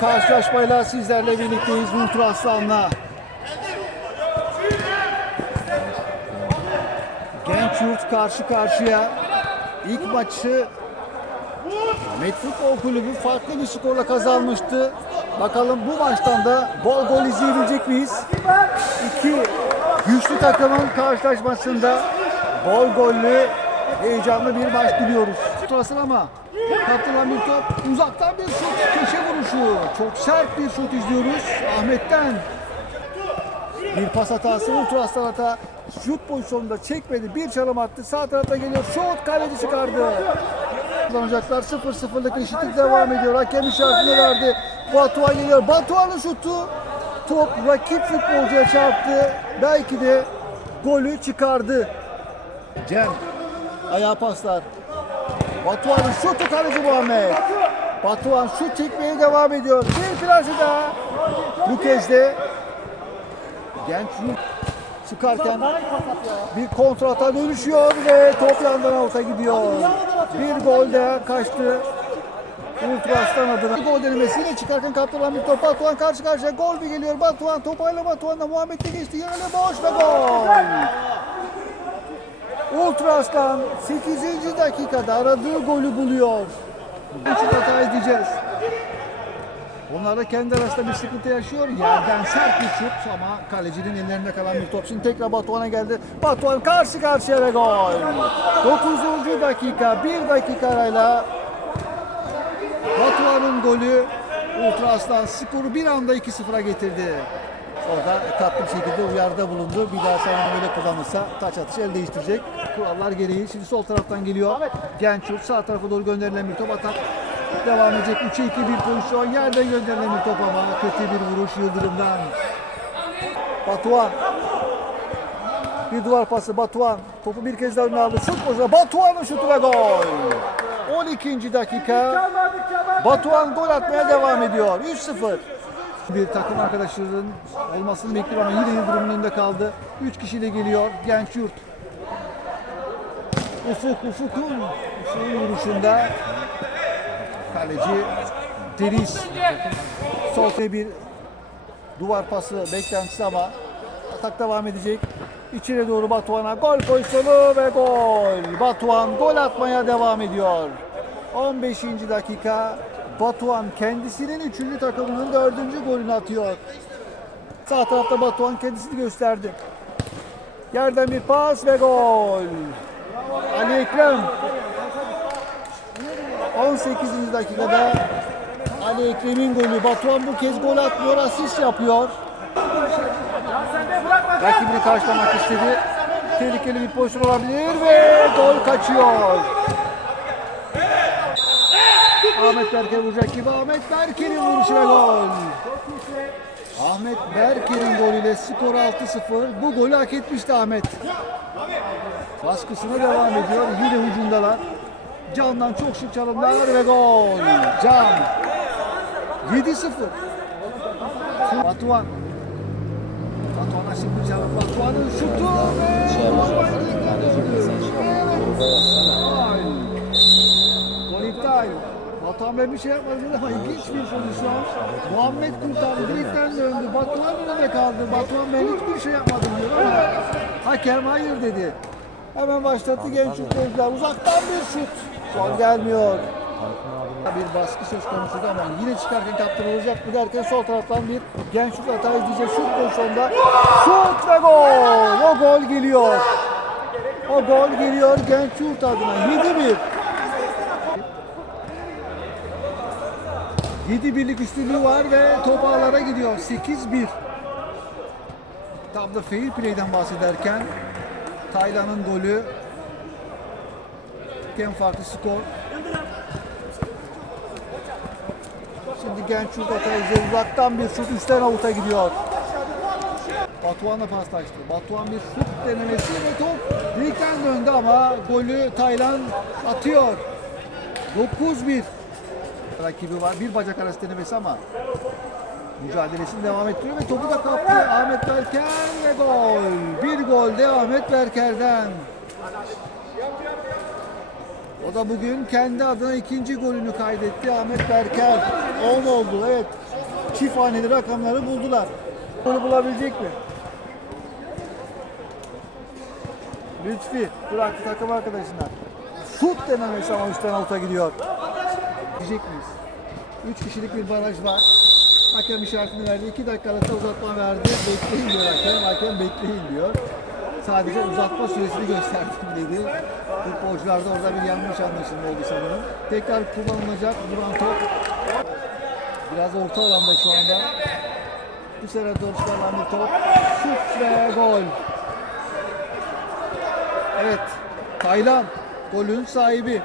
karşılaşmayla sizlerle birlikteyiz Ultra Aslan'la. Genç Yurt karşı karşıya. İlk maçı Ahmet Futbol Kulübü farklı bir skorla kazanmıştı. Bakalım bu maçtan da bol gol izleyebilecek miyiz? İki güçlü takımın karşılaşmasında bol gollü heyecanlı bir maç diliyoruz. Tutasın ama kaptırılan bir top uzaktan bir şut köşe vuruşu. Çok sert bir şut izliyoruz Ahmet'ten. Bir pas hatası Ultra Aslan hata şut pozisyonunda çekmedi. Bir çalım attı. Sağ tarafta geliyor. Şut kaleci çıkardı. Kullanacaklar 0-0'lık eşitlik devam ediyor. Hakem işaretini verdi. Batuhan geliyor. Batuhan'ın şutu. Top rakip futbolcuya çarptı. Belki de golü çıkardı. Cem. Ayağa paslar. Batuhan'ın şutu kaleci Muhammed. Batuhan şut çekmeye devam ediyor. Bir planşı daha. Bu kez de genç çıkarken bir kontrata dönüşüyor ve top yandan avuta gidiyor. Bir gol de kaçtı. Ultra Aslan adına. Gol denemesiyle çıkarken kaptırılan bir top. Batuhan karşı karşıya gol bir geliyor. Batuhan topayla Batuhan'la Muhammed de geçti. Yerine boş ve gol. Ultra Aslan 8. dakikada aradığı golü buluyor. Üçü hata edeceğiz. Onlar da kendi arasında bir sıkıntı yaşıyor. Yerden sert bir şut ama kalecinin ellerinde kalan bir top. Şimdi tekrar Batuhan'a geldi. Batuhan karşı karşıya ve gol. 9. dakika, 1 dakika arayla Batuhan'ın golü Ultra Aslan skoru bir anda 2-0'a getirdi. Orada tatlı bir şekilde uyarıda bulundu. Bir daha sana böyle kullanırsa taç atışı el değiştirecek. Kurallar gereği. Şimdi sol taraftan geliyor. Genç Yurt sağ tarafa doğru gönderilen bir top atak. Devam edecek. 3'e 2 bir pozisyon. Yerden gönderilen bir top ama kötü bir vuruş Yıldırım'dan. Batuhan. Bir duvar pası Batuhan. Topu bir kez daha önüne aldı. Şut pozisyonu. Batuhan'ın şutu ve gol. 12. dakika. Batuhan gol atmaya devam ediyor. 3-0. Bir takım arkadaşlarının olmasını bekliyor ama yine Yıldırım'ın önünde kaldı. 3 kişiyle geliyor Genç Yurt. Ufuk, Ufuk'un Ufuk'un vuruşunda kaleci Deniz sol bir duvar pası beklentisi ama atak devam edecek. İçeri doğru Batuhan'a gol pozisyonu ve gol. Batuhan gol atmaya devam ediyor. 15. dakika Batuhan kendisinin 3. takımının 4. golünü atıyor. Sağ tarafta Batuhan kendisini gösterdi. Yerden bir pas ve gol. Ali Ekrem 18. dakikada Ali Ekrem'in golü. Batuhan bu kez gol atmıyor, asist yapıyor. Rakibini karşılamak istedi. Tehlikeli bir pozisyon olabilir ve gol kaçıyor. Ahmet Berker vuracak gibi Ahmet Berker'in vuruşu ve gol. Ahmet Berker'in golüyle skor 6-0. Bu golü hak etmişti Ahmet. Baskısına devam ediyor. Yine hücumdalar. Can'dan çok şık çalımlar ve gol. Can. 7-0. Batuhan. Batuhan'a şimdi çalım. Batuhan'ın şutu ve gol. Gol iptal. Batuhan ben bir şey yapmadı ama ilginç bir pozisyon. Muhammed kurtardı. Direkten döndü. Batuhan önünde kaldı. Batuhan ben hiçbir şey yapmadım diyor ama hakem hayır dedi. Hemen başlattı genç futbolcular. Uzaktan bir şut. Gol gelmiyor. Bir baskı söz konusuydu ama yine çıkarken kaptırılacak mı derken sol taraftan bir genç şut hata izleyecek. Şut pozisyonda. Şut ve gol. O gol geliyor. O gol geliyor genç yurt adına. 7-1. 7 birlik üstünlüğü var ve top ağlara gidiyor. 8-1. Tam da fair play'den bahsederken Taylan'ın golü en farklı skor. Şimdi genç şut atayıcı uzaktan bir şut üstten avuta gidiyor. Batuhan'la paslaştı. Batuhan bir şut denemesi ve top direkten döndü ama golü Taylan atıyor. 9-1. Rakibi var. Bir bacak arası denemesi ama mücadelesini devam ettiriyor ve topu da kaptı Ahmet Berker ve gol. Bir gol de Ahmet Berker'den. O da bugün kendi adına ikinci golünü kaydetti Ahmet Berker. 10 oldu evet. Çift haneli rakamları buldular. Golü bulabilecek mi? Lütfi bıraktı takım arkadaşına. Şut denemesi ama üstten alta gidiyor. Diyecek miyiz? 3 kişilik bir baraj var. Hakem işaretini verdi. 2 dakikalık da uzatma verdi. Bekleyin diyor hakem. Hakem bekleyin diyor. Sadece uzatma süresini gösterdim dedi. Futbolcularda orada bir yanlış anlaşılma oldu sanırım. Tekrar kullanılacak duran top. Biraz orta alanda şu anda. Bu sefer doğru bir top. Şut ve gol. Evet. Taylan golün sahibi.